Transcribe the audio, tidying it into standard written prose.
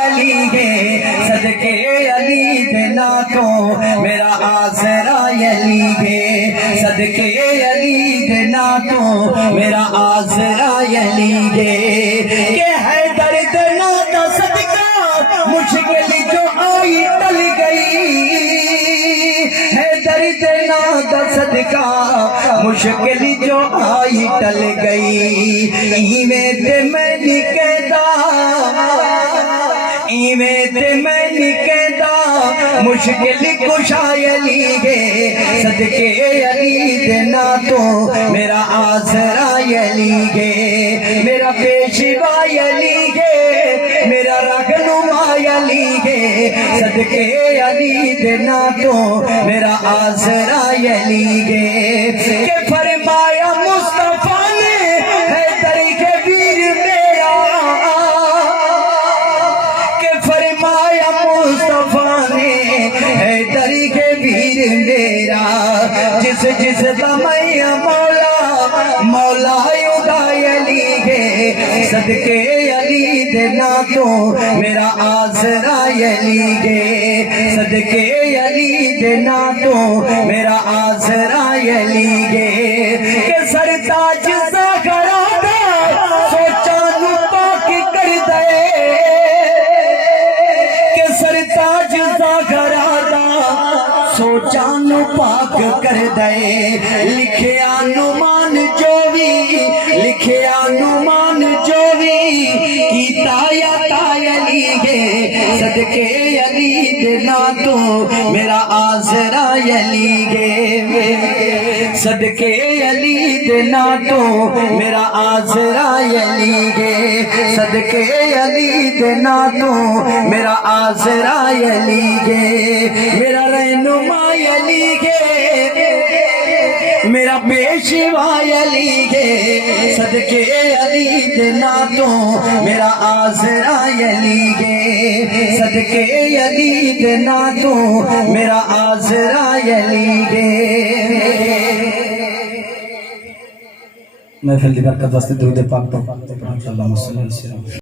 علی گے صدقے علی دے ناتوں میرا آسرا علی گے صدقے علی دے ناتوں میرا آسرا علی گے کہ ہے درد ناتا صدقہ مشکل جو آئی ٹل گئی ہے درد ناتا صدقہ مشکل جو آئی ٹل گئی ایویں تے میں نکدا ایویں تے میں نکدا مشکل کشا علی گے صدقے علی دے ناتوں میرا آسرا علی گے میرا پیشوا علی گے میرا رہنما علی گے صدقے علی دے ناتوں میرا آسرا علی گے کہ فرمایا مصطفیٰ نے حیدر کے ویر میرا کہ فرمایا مصطفیٰ نے حیدر کے ویر میرا جس جس دا میں مولا مولا علی گے صدقے علی دے ناتوں میرا آسرا علی گے صدقے علی دے ناتوں میرا آسرا علی گے کہ سرتاج زاغرا دا سوچا نو پاک کر دے کہ سرتاج زاغرا دا سوچا نو پاک کر دے لکھیا نمان جو بھی لکھیا نمان جو بھی کیتا یا علی گے صدقے علی دے ناتوں میرا آسرا علی گے صدقے علی دے ناتوں میرا آسرا علی گے صدقے علی دے ناتوں میرا آسرا علی گے میرا رہنما علی گے میرا پیشوا علی گے صدقے علی دے ناتوں میرا آسرا علی گے صدقے علی دے ناتوں میرا آسرا علی گے محفل دی برکت واسطے درود پاک تو صلی اللہ علیہ وسلم